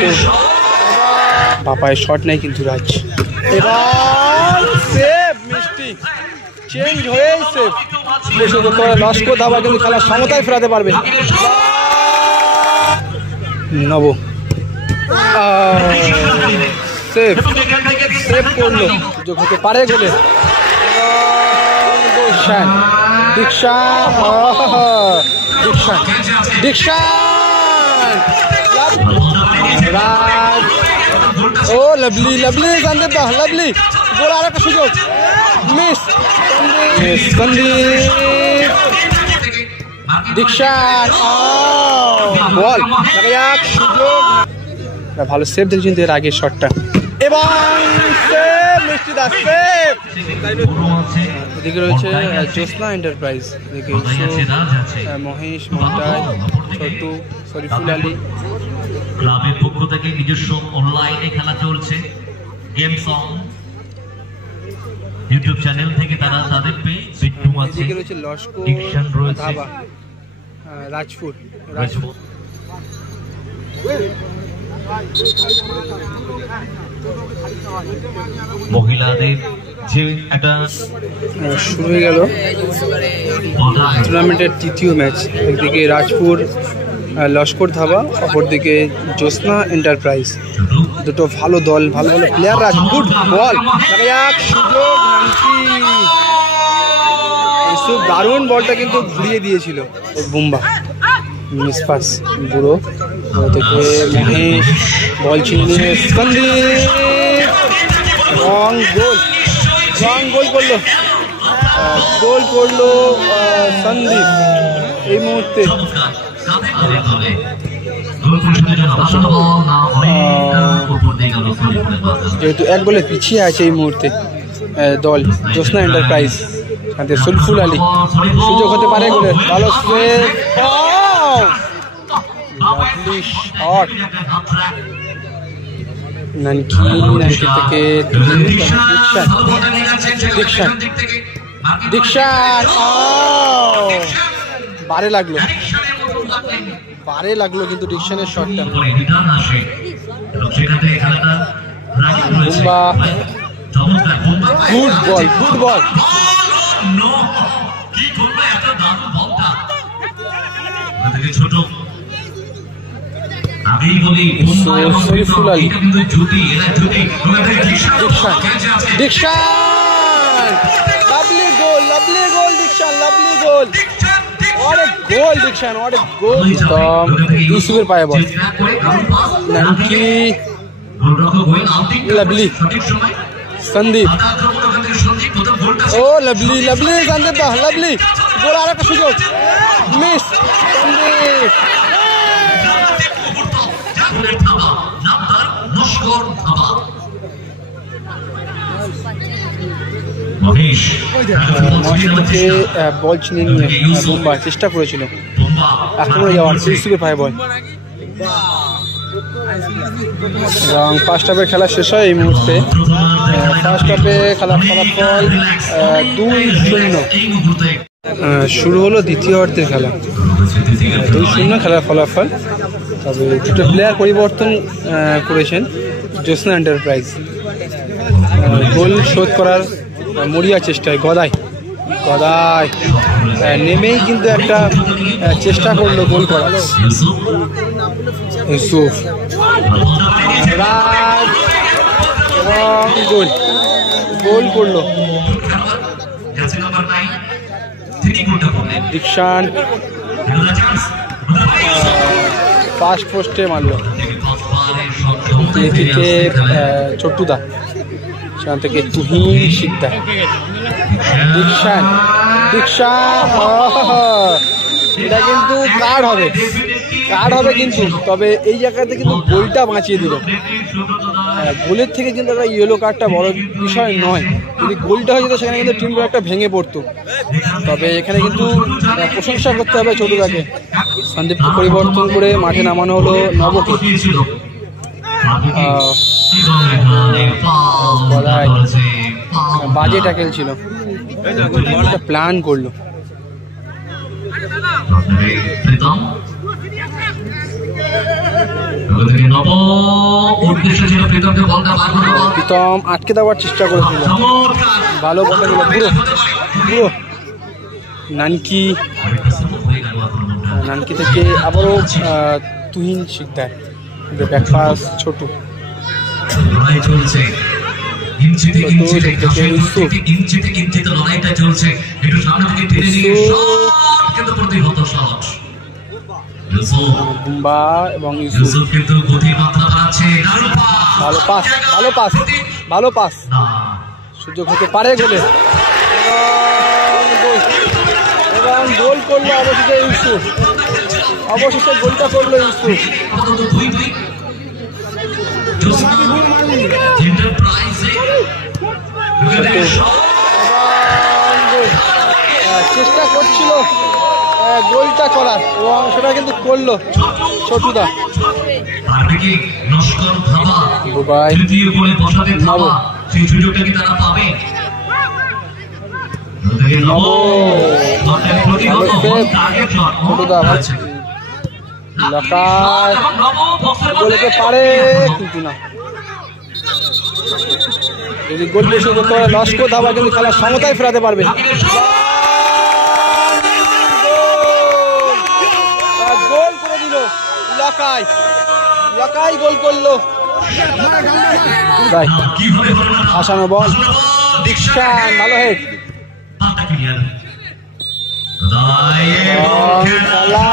কিন্তু বাপায় শট নেই কিন্তু রাজ। এবার সেভ মিষ্টি চেঞ্জ হয়েই সেভ। লস্কর ধাবা কিন্তু খেলার সমতায় ফেরাতে পারবে। নব সেভ সেভ করলো, সুযোগ হতে পারে গেলে। দীক্ষান দীক্ষান দীক্ষান রাজ। ও লাভলি লাভলি সন্দীপ দা লাভলি গোল। আর একটা সুযোগ মিস। সন্দীপ দীক্ষান বল সুযোগ। ভালো সেভ দেখছি কিন্তু এর আগের শটটা। এবং মিষ্টি দা সেভ। এদিকে রয়েছে জ্যোৎস্না এন্টারপ্রাইজ, এদিকে মহেশ মন্টাই ছোটু শরীফুল আলী। ক্লাবের পক্ষ থেকে নিজস্ব অনলাইনে খেলা চলছে গেম সং ইউটিউব চ্যানেল থেকে তারা তাদের পেজ বিট্টু আছে। এদিকে রয়েছে লস্কর ধাবা রাজপুর। মহিলাদের যে একটা শুরু হয়ে গেল টুর্নামেন্টের তৃতীয় ম্যাচ। একদিকে রাজপুর লস্কর ধাবা, অপরদিকে জ্যোৎস্না এন্টারপ্রাইজ। দুটো ভালো দল, ভালো ভালো প্লেয়ার। রাজপুর বল সুযোগ। খুব দারুণ বলটা কিন্তু ঘুরিয়ে দিয়েছিল বুম্বা। মিসপাস বুড়ো থেকে মহেশ বল ছিনিয়ে সন্দীপ রং গোল। রং গোল করলো, গোল করলো সন্দীপ এই মুহূর্তে। যেহেতু এক গোলে পিছিয়ে আছে এই মুহূর্তে দল জ্যোৎস্না এন্টারপ্রাইজ। সুলফুল আলী সুযোগ হতে পারে গোলের। ভালো থেকে দীক্ষান বারে লাগলো, বারে লাগলো কিন্তু ডিকশনের শটটা। Bumba good ball, good ball. Shariful Ali Dikshan lovely goal, lovely goal Dikshan, lovely goal. অনেক গোল দীক্ষান, অনেক গোল। ইউসুফের পায়ে বল। নাকি লাভলি সন্দীপ। ও লাভলি লাভলি সন্দীপ দা লাভলি গোল। আর একটা সুযোগ মিস। সন্দীপ বল ছিনিয়ে নিয়ে বুম্বা চেষ্টা করেছিল আক্রমণে যাওয়ার। ইউসুফের পায়ে বল। এবং ফার্স্ট হাফের খেলা শেষ হয় এই মুহূর্তে। ফার্স্ট হাফে খেলার ফলাফল 2-0। শুরু হলো দ্বিতীয় অর্ধের খেলা। 2-0 খেলার ফলাফল। তবে দুটো প্লেয়ার পরিবর্তন করেছেন জ্যোৎস্না এন্টারপ্রাইজ। গোল শোধ করার মরিয়া চেষ্টায় গদাই গদাই নেমেই কিন্তু একটা চেষ্টা করলো গোল করার। ইউসুফ রাজ এবং গোল, গোল করলো দীক্ষান। ফার্স্ট পোস্টে মারলো এদিকে ছোট্টুদা, সেখান থেকে তুহিন শিকদার। দীক্ষান দীক্ষান এটা কিন্তু কার্ড হবে, কার্ড হবে কিন্তু। তবে এই জায়গাতে কিন্তু গোলটা বাঁচিয়ে দিল। গোলের থেকে কিন্তু একটা ইয়েলো কার্ডটা বড় বিষয় নয়। যদি গোলটা হয়ে যেত সেখানে কিন্তু টিমটা একটা ভেঙে পড়তো। তবে এখানে কিন্তু প্রশংসা করতে হবে ছোটুদাকে। সন্দীপকে পরিবর্তন করে মাঠে নামানো হলো নবকে। বাজে ট্যাকেল ছিল, প্ল্যান করলো। নব উদ্দেশ্য ছিল প্রীতমকে বলটা বার করতে। প্রীতম আটকে দেওয়ার চেষ্টা করেছিল, ভালো বলটা ছিল পুরো পুরো নানকি। নানকি থেকে আবারও তুহিন শিকদার, ব্যাকপাস ছোটু লড়াই চলছে ইঞ্চিতে ইঞ্চিতে ইঞ্চিতে ইঞ্চিতে লড়াইটা চলছে। একটু সামনে থেকে টেনে নিয়ে শট কিন্তু প্রতিহত শট। বুম্বা এবং ইউসুফ কিন্তু গতি মাত্রা বাড়াচ্ছে। ভালো পাস, ভালো পাস, ভালো পাস, সুযোগ হতে পারে গোলে এবং গোল করলো অবশেষে ইউসুফ, অবশেষে গোলটা করলো ইউসুফ। চেষ্টা করছিল গোলটা করার এবং সেটা কিন্তু করলো ছোটুদা। দুবাই গোলতে পারে কিন্তু না, যদি গোল বেশি করতে পারে লস্কর ধাবা কিন্তু খেলার সমতায় ফেরাতে পারবে। গোল করে দিল লাকাই, লাকাই গোল করলো। আসানো বল, দীক্ষান ভালো হেড, খেলা